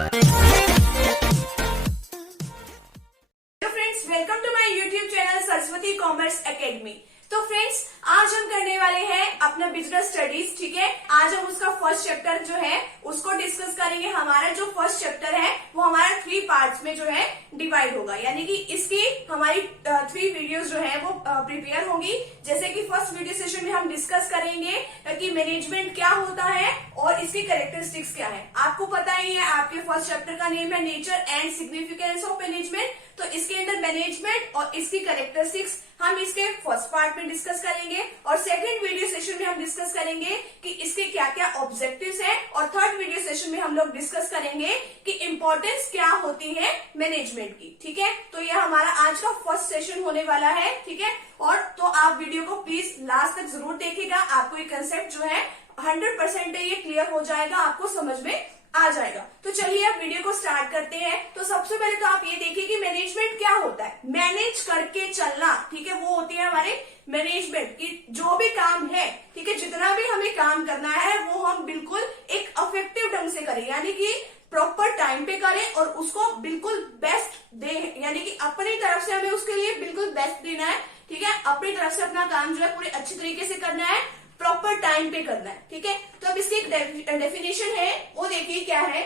Friends, welcome to my YouTube channel Saraswati Commerce Academy. तो friends, आज हम करने वाले हैं अपना बिजनेस स्टडीज। ठीक है, आज हम उसका फर्स्ट चैप्टर जो है उसको डिस्कस करेंगे। हमारा जो फर्स्ट चैप्टर है वो हमारा 3 पार्ट्स में जो है डिवाइड होगा, यानी कि इसकी हमारी 3 वीडियोस जो है वो प्रिपेयर होंगी। जैसे कि फर्स्ट वीडियो सेशन में हम डिस्कस करेंगे कि मैनेजमेंट क्या होता है और इसकी कैरेक्टरिस्टिक्स क्या है। आपको पता ही है, आपके फर्स्ट चैप्टर का नेम है nature and significance of management. तो इसके अंदर मैनेजमेंट और इसकी कैरेक्टरिस्टिक्स हम इसके फर्स्ट पार्ट में डिस्कस करेंगे, और सेकंड वीडियो सेशन में हम डिस्कस करेंगे कि इसके क्या क्या ऑब्जेक्टिव्स हैं, और थर्ड वीडियो सेशन में हम लोग डिस्कस करेंगे कि इंपॉर्टेंस क्या होती है मैनेजमेंट की। ठीक है, तो ये हमारा आज का फर्स्ट सेशन होने वाला है। ठीक है, और तो आप वीडियो को प्लीज लास्ट तक जरूर देखिएगा। आपको ये कंसेप्ट जो है 100% ये क्लियर हो जाएगा, आपको समझ में आ जाएगा। तो चलिए अब वीडियो को स्टार्ट करते हैं। तो सबसे पहले तो आप ये देखिए कि मैनेजमेंट क्या होता है। मैनेज करके चलना, ठीक है, वो होती है हमारे मैनेजमेंट की जो भी काम है। ठीक है, जितना भी हमें काम करना है वो हम बिल्कुल एक इफेक्टिव ढंग से करें, यानी कि प्रॉपर टाइम पे करें और उसको बिल्कुल बेस्ट दें, यानी कि अपनी तरफ से हमें उसके लिए बिल्कुल बेस्ट देना है। ठीक है, अपनी तरफ से अपना काम जो है पूरे अच्छी तरीके से करना है, प्रॉपर टाइम पे करना है। ठीक है, तो अब इसकी एक डेफिनेशन है, वो देखिए क्या है।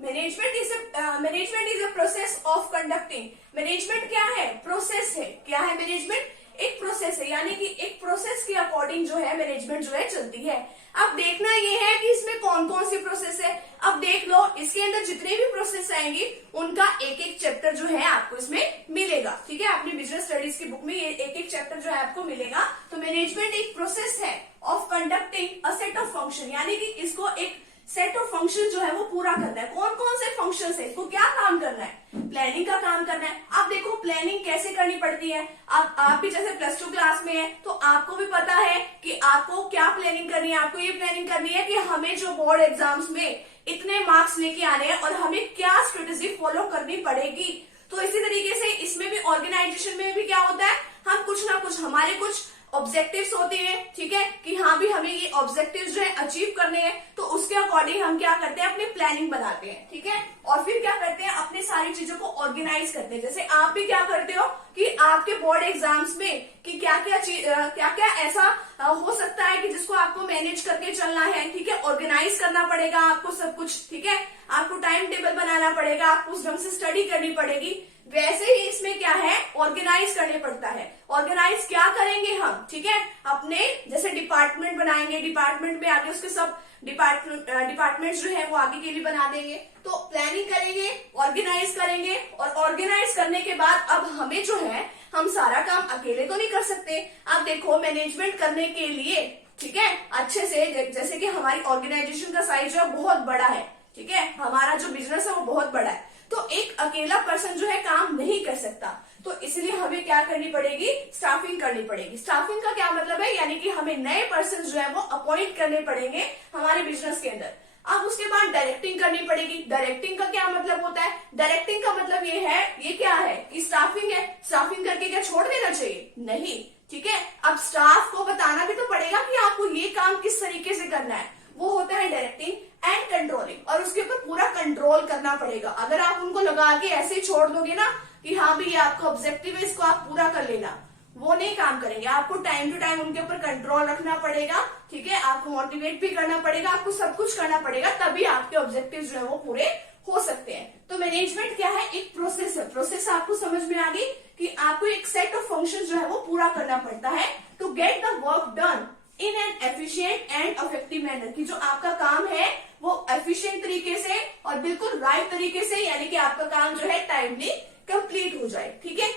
Management is a process of conducting. Management क्या है? प्रोसेस है। क्या है मैनेजमेंट? एक प्रोसेस है, यानी कि एक प्रोसेस के अकॉर्डिंग जो है मैनेजमेंट जो है चलती है। अब देखना ये है कि इसमें कौन कौन सी प्रोसेस है। अब देख लो, इसके अंदर जितने भी प्रोसेस आएंगी उनका एक एक चैप्टर जो है आपको इसमें मिलेगा। ठीक है, अपनी बिजनेस स्टडीज की बुक में ये एक एक चैप्टर जो है आपको मिलेगा। तो मैनेजमेंट एक प्रोसेस है of conducting a set of function, यानी कि इसको एक सेट ऑफ फंक्शन जो है वो पूरा करना है। कौन कौन से फंक्शन है, इसको क्या काम करना है? प्लानिंग का काम करना है। आप देखो प्लानिंग कैसे करनी पड़ती है। अब आप भी जैसे +2 क्लास में है तो आपको भी पता है कि आपको क्या प्लानिंग करनी है। आपको ये प्लानिंग करनी है कि हमें जो बोर्ड एग्जाम्स में इतने मार्क्स लेके आने हैं और हमें क्या स्ट्रेटेजी फॉलो करनी पड़ेगी। तो इसी तरीके से इसमें भी, ऑर्गेनाइजेशन में भी क्या होता है, हम कुछ ना कुछ, हमारे कुछ ऑब्जेक्टिव्स होते हैं। ठीक है, कि हाँ भी हमें ये ऑब्जेक्टिव्स जो है अचीव करने हैं, तो उसके अकॉर्डिंग हम क्या करते हैं, अपनी प्लानिंग बनाते हैं। ठीक है, और फिर क्या करते हैं, अपनी सारी चीजों को ऑर्गेनाइज करते हैं। जैसे आप भी क्या करते हो कि आपके बोर्ड एग्जाम्स में कि क्या क्या ऐसा हो सकता है कि जिसको आपको मैनेज करके चलना है। ठीक है, ऑर्गेनाइज करना पड़ेगा आपको सब कुछ। ठीक है, आपको टाइम टेबल बनाना पड़ेगा, आपको उस ढंग से स्टडी करनी पड़ेगी। वैसे ही इसमें क्या है, ऑर्गेनाइज करने पड़ता है। ऑर्गेनाइज क्या करेंगे हम? ठीक है, अपने जैसे डिपार्टमेंट बनाएंगे, डिपार्टमेंट में आगे उसके सब डिपार्टमेंट्स जो है वो आगे के लिए बना देंगे। तो प्लानिंग करेंगे, ऑर्गेनाइज करेंगे, और ऑर्गेनाइज करने के बाद अब हमें जो है, हम सारा काम अकेले तो नहीं कर सकते। आप देखो मैनेजमेंट करने के लिए, ठीक है, अच्छे से, जैसे कि हमारी ऑर्गेनाइजेशन का साइज जो है बहुत बड़ा है। ठीक है, हमारा जो बिजनेस है वो बहुत बड़ा है, तो एक अकेला पर्सन जो है काम नहीं कर सकता। तो इसलिए हमें क्या करनी पड़ेगी, स्टाफिंग करनी पड़ेगी। स्टाफिंग का क्या मतलब है, यानी कि हमें नए पर्सन जो है वो अपॉइंट करने पड़ेंगे हमारे बिजनेस के अंदर। अब उसके बाद डायरेक्टिंग करनी पड़ेगी। डायरेक्टिंग का क्या मतलब होता है? डायरेक्टिंग का मतलब ये है, ये क्या है कि स्टाफिंग है, स्टाफिंग करके क्या छोड़ देना चाहिए? नहीं। ठीक है, अब स्टाफ को बताना भी तो पड़ेगा कि आपको ये काम किस तरीके से करना है। वो होता है डायरेक्टिंग एंड कंट्रोलिंग, और उसके ऊपर पूरा कंट्रोल करना पड़ेगा। अगर आप उनको लगा के ऐसे ही छोड़ दोगे ना कि हाँ भी ये आपका ऑब्जेक्टिव है, इसको आप पूरा कर लेना, वो नहीं काम करेंगे। आपको टाइम टू टाइम उनके ऊपर कंट्रोल रखना पड़ेगा। ठीक है, आपको मोटिवेट भी करना पड़ेगा, आपको सब कुछ करना पड़ेगा, तभी आपके ऑब्जेक्टिव जो है वो पूरे हो सकते हैं। तो मैनेजमेंट क्या है, एक प्रोसेस है। प्रोसेस आपको समझ में आ गई कि आपको एक सेट ऑफ फंक्शन जो है वो पूरा करना पड़ता है to get the work done in an efficient and effective manner, कि जो आपका काम है वो एफिशिएंट तरीके से और बिल्कुल राइट तरीके से, यानी कि आपका काम जो है टाइमली कंप्लीट हो जाए। ठीक है,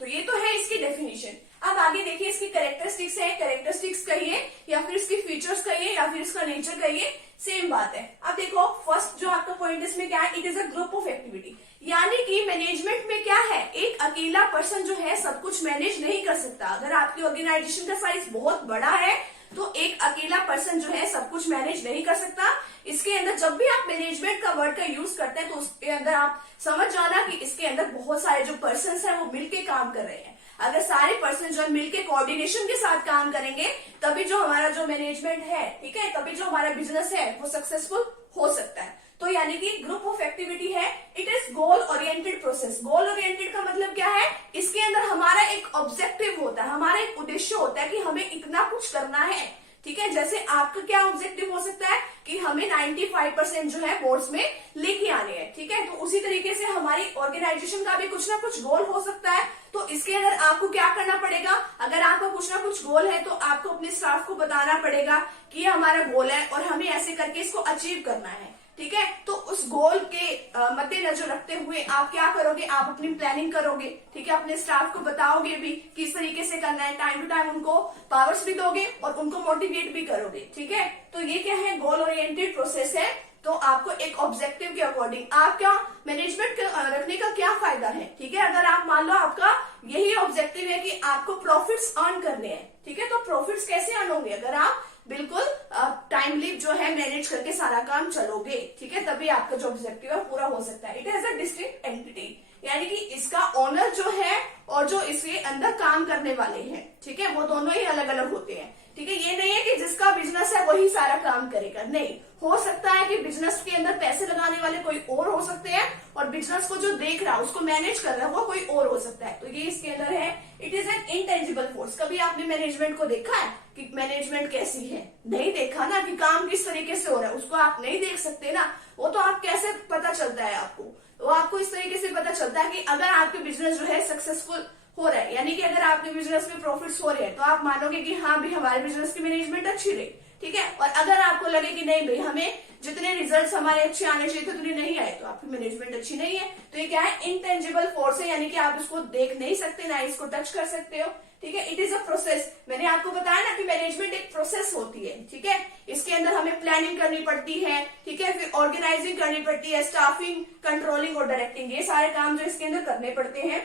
तो ये तो है इसकी डेफिनेशन। अब आगे देखिए इसकी कैरेक्टरिस्टिक्स है। कैरेक्टरिस्टिक्स कहिए या फिर इसकी फीचर्स कहिए या फिर इसका नेचर कहिए, सेम बात है। अब देखो फर्स्ट जो आपका पॉइंट इसमें क्या है, it is a group of activity, यानी कि मैनेजमेंट में क्या है, एक अकेला पर्सन जो है सब कुछ मैनेज नहीं कर सकता। अगर आपकी ऑर्गेनाइजेशन का साइज बहुत बड़ा है तो एक अकेला पर्सन जो है सब कुछ मैनेज नहीं कर सकता। इसके अंदर जब भी आप मैनेजमेंट का वर्ड का यूज करते हैं तो उसके अंदर आप समझ जाना कि इसके अंदर बहुत सारे जो पर्सन है वो मिलके काम कर रहे हैं। अगर सारे पर्सन जो मिलके कोऑर्डिनेशन के साथ काम करेंगे तभी जो हमारा जो मैनेजमेंट है, ठीक है, तभी जो हमारा बिजनेस है वो सक्सेसफुल हो सकता है। तो यानी कि ग्रुप ऑफ एक्टिविटी है, it is goal oriented process. Goal oriented का मतलब क्या है, इसके अंदर हमारा एक ऑब्जेक्टिव होता है, हमारा एक उद्देश्य होता है कि हमें इतना कुछ करना है, ठीक है। जैसे आपका क्या ऑब्जेक्टिव हो सकता है कि हमें 95% जो है बोर्ड्स में लेके आने हैं, ठीक है। तो उसी तरीके से हमारी ऑर्गेनाइजेशन का भी कुछ ना कुछ गोल हो सकता है। तो इसके अंदर आपको क्या करना पड़ेगा, अगर आपका कुछ ना कुछ गोल है तो आपको अपने स्टाफ को बताना पड़ेगा कि ये हमारा गोल है और हमें ऐसे करके इसको अचीव करना है, ठीक है। तो उस गोल के मद्देनजर रखते हुए आप क्या करोगे, आप अपनी प्लानिंग करोगे, ठीक है। अपने स्टाफ को बताओगे भी किस तरीके से करना है, टाइम टू टाइम उनको पावर्स भी दोगे और उनको मोटिवेट भी करोगे, ठीक है। तो ये क्या है, गोल ओरिएंटेड प्रोसेस है। तो आपको एक ऑब्जेक्टिव के अकॉर्डिंग आपका मैनेजमेंट रखने का क्या फायदा है, ठीक है। अगर आप मान लो आपका यही ऑब्जेक्टिव है कि आपको प्रॉफिट्स अर्न करने हैं, ठीक है। तो प्रॉफिट्स कैसे अर्न होंगे, अगर आप बिल्कुल टाइमली जो है मैनेज करके सारा काम चलोगे, ठीक है, तभी आपका जो ऑब्जेक्टिव है पूरा हो सकता है। It has a distinct entity, यानी कि इसका ओनर जो है और जो इसके अंदर काम करने वाले हैं, ठीक है, वो दोनों ही अलग अलग होते हैं, ठीक है। ये नहीं है कि जिसका बिजनेस है वही सारा काम करेगा, नहीं। हो सकता है कि बिजनेस के अंदर पैसे लगाने वाले कोई और हो सकते हैं और बिजनेस को जो देख रहा है, उसको मैनेज कर रहा है, वो कोई और हो सकता है। तो ये इसके अंदर है, it is an intangible force. कभी आपने मैनेजमेंट को देखा है कि मैनेजमेंट कैसी है, नहीं देखा ना, कि काम किस तरीके से हो रहा है, उसको आप नहीं देख सकते ना। वो तो आप कैसे पता चलता है आपको, वो आपको इस तरीके से पता चलता है कि अगर आपके बिजनेस जो है सक्सेसफुल हो रहा है, यानी कि अगर आपके बिजनेस में प्रॉफिट्स हो रहे हैं, तो आप मानोगे कि हाँ भी हमारे बिजनेस की मैनेजमेंट अच्छी रही, ठीक है। और अगर आपको लगे कि नहीं भाई हमें जितने रिजल्ट्स हमारे अच्छे आने चाहिए थे उतने नहीं आए, तो आपकी मैनेजमेंट अच्छी नहीं है। तो ये क्या है, इंटेंजिबल फोर्स है, यानी कि आप इसको देख नहीं सकते, ना इसको टच कर सकते हो, ठीक है। It is a process. मैंने आपको बताया ना कि मैनेजमेंट एक प्रोसेस होती है, ठीक है। इसके अंदर हमें प्लानिंग करनी पड़ती है, ठीक है, फिर ऑर्गेनाइजिंग करनी पड़ती है, स्टाफिंग, कंट्रोलिंग और डायरेक्टिंग, ये सारे काम जो इसके अंदर करने पड़ते हैं।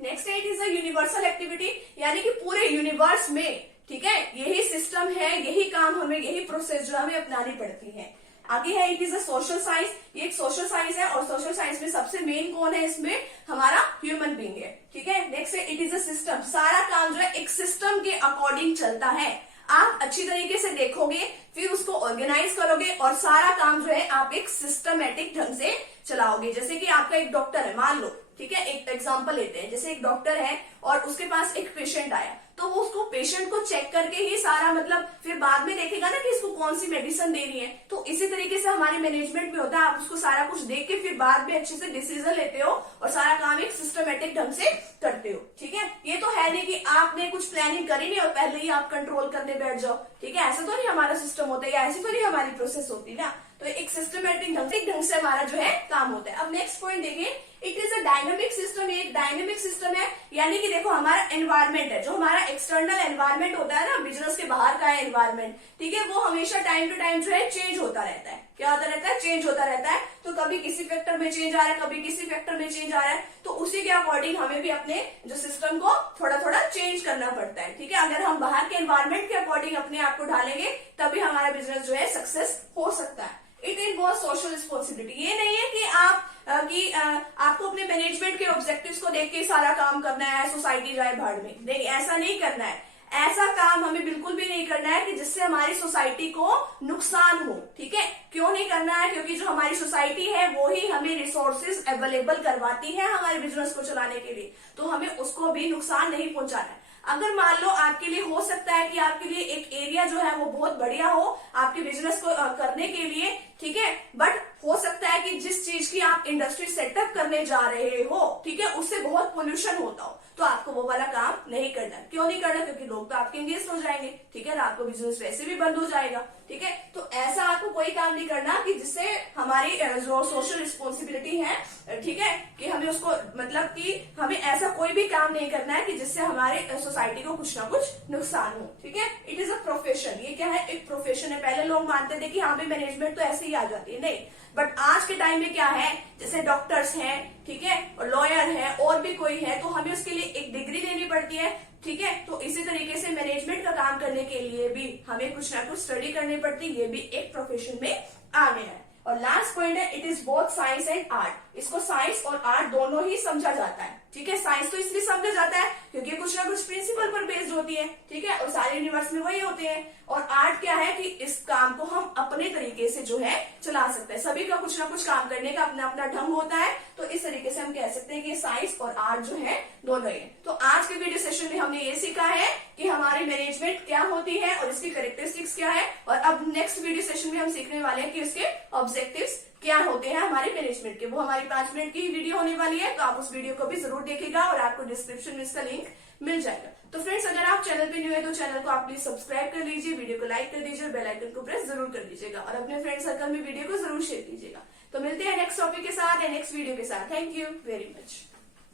Next it is a universal activity, यानी कि पूरे यूनिवर्स में, ठीक है, यही सिस्टम है, यही काम हमें, यही प्रोसेस जो हमें अपनानी पड़ती है। आगे है, it is a social science. ये एक सोशल साइंस है और सोशल साइंस में सबसे मेन कौन है, इसमें हमारा ह्यूमन बीइंग है, ठीक है। नेक्स्ट है, इट इज अ सिस्टम। सारा काम जो है एक सिस्टम के अकॉर्डिंग चलता है। आप अच्छी तरीके से देखोगे, फिर उसको ऑर्गेनाइज करोगे और सारा काम जो है आप एक सिस्टमेटिक ढंग से चलाओगे। जैसे कि आपका एक डॉक्टर है, मान लो, ठीक है, एक एग्जांपल लेते हैं, जैसे एक डॉक्टर है और उसके पास एक पेशेंट आया, तो वो उसको पेशेंट को चेक करके ही सारा मतलब फिर बाद में देखेगा ना कि इसको कौन सी मेडिसिन देनी है। तो इसी तरीके से हमारी मैनेजमेंट में होता है, आप उसको सारा कुछ देख के फिर बाद में अच्छे से डिसीजन लेते हो और सारा काम एक सिस्टमेटिक ढंग से करते हो, ठीक है। ये तो है नहीं कि आपने कुछ प्लानिंग करी नहीं और पहले ही आप कंट्रोल करने बैठ जाओ, ठीक है। ऐसा तो नहीं हमारा सिस्टम होता है, या ऐसी तो नहीं हमारी प्रोसेस होती ना। तो एक सिस्टमेटिक ढंग से हमारा जो है काम होता है। अब नेक्स्ट पॉइंट देखिए, it is a dynamic system. ये एक डायनेमिक सिस्टम है, यानी कि देखो हमारा एनवायरमेंट है, जो हमारा एक्सटर्नल एनवायरमेंट होता है ना, बिजनेस के बाहर का एनवायरमेंट, ठीक है, वो हमेशा टाइम टू टाइम जो है चेंज होता रहता है। क्या होता रहता है, चेंज होता रहता है। तो कभी किसी फैक्टर में चेंज आ रहा है, कभी किसी फैक्टर में चेंज आ रहा है, तो उसी के अकॉर्डिंग हमें भी अपने जो सिस्टम को थोड़ा थोड़ा चेंज करना पड़ता है, ठीक है। अगर हम बाहर के एनवायरमेंट के अकॉर्डिंग अपने आप को ढालेंगे, तभी हमारा बिजनेस जो है सक्सेस हो सकता है। It involves social responsibility. ये नहीं है कि आपको अपने मैनेजमेंट के ऑब्जेक्टिव्स को देख के सारा काम करना है, सोसाइटी जाए भाड़ में, नहीं, ऐसा नहीं करना है। ऐसा काम हमें बिल्कुल भी नहीं करना है कि जिससे हमारी सोसाइटी को नुकसान हो, ठीक है। क्यों नहीं करना है, क्योंकि जो हमारी सोसाइटी है वो ही हमें रिसोर्सेज अवेलेबल करवाती है हमारे बिजनेस को चलाने के लिए, तो हमें उसको भी नुकसान नहीं पहुंचाना है। अगर मान लो आपके लिए हो सकता है कि आपके लिए एक एरिया जो है वो बहुत बढ़िया हो आपके बिजनेस को करने के लिए, ठीक है, बट हो सकता है कि जिस चीज की आप इंडस्ट्री सेटअप करने जा रहे हो, ठीक है, उससे बहुत पोल्यूशन होता हो, तो आपको वो वाला काम नहीं करना। क्यों नहीं करना, क्योंकि लोग तो आपके एंगेज हो जाएंगे, ठीक है, रात को बिजनेस वैसे भी बंद हो जाएगा, ठीक है। तो ऐसा आपको कोई काम नहीं करना कि जिससे हमारी जो सोशल रिस्पॉन्सिबिलिटी है, ठीक है, कि हमें उसको मतलब कि हमें ऐसा कोई भी काम नहीं करना है कि जिससे हमारे सोसाइटी को कुछ ना कुछ नुकसान हो, ठीक है। It is a profession. ये क्या है, एक प्रोफेशन है। पहले लोग मानते थे कि हाँ भाई मैनेजमेंट तो ऐसे ही आ जाती है, नहीं, बट आज के टाइम में क्या है, जैसे डॉक्टर्स हैं, ठीक है, और लॉयर है, और भी कोई है, तो हमें उसके लिए एक डिग्री लेनी पड़ती है, ठीक है। तो इसी तरीके से मैनेजमेंट का काम करने के लिए भी हमें कुछ ना कुछ स्टडी करनी पड़ती है, ये भी एक प्रोफेशन में आ गया है। और लास्ट पॉइंट है it is both science and art. इसको साइंस और आर्ट दोनों ही समझा जाता है, ठीक है। साइंस तो इसलिए समझा जाता है क्योंकि कुछ ना कुछ प्रिंसिपल पर बेस्ड होती है, ठीक है, और सारे यूनिवर्स में वही होते हैं। और आर्ट क्या है कि इस काम को हम अपने तरीके से जो है चला सकते हैं। सभी का कुछ ना कुछ काम करने का अपना अपना ढंग होता है, तो इस तरीके से हम कह सकते हैं कि साइंस और आर्ट जो है दोनों ही। तो आज के वीडियो सेशन में हमने ये सीखा है कि हमारी मैनेजमेंट क्या होती है और इसकी कैरेक्टरिस्टिक्स क्या है। और अब नेक्स्ट वीडियो सेशन में हम सीखने वाले हैं कि उसके ऑब्जेक्टिव्स क्या होते हैं हमारे मैनेजमेंट के। वो हमारी 5 मिनट की वीडियो होने वाली है, तो आप उस वीडियो को भी जरूर देखिएगा और आपको डिस्क्रिप्शन में इसका लिंक मिल जाएगा। तो फ्रेंड्स, अगर आप चैनल पे न्यू है तो चैनल को आप प्लीज सब्सक्राइब कर लीजिए, वीडियो को लाइक कर दीजिए और बेल आइकन को प्रेस जरूर कर दीजिएगा और अपने फ्रेंड सर्कल में वीडियो को जरूर शेयर कीजिएगा। तो मिलते हैं नेक्स्ट टॉपिक के साथ या नेक्स्ट वीडियो के साथ। Thank you very much.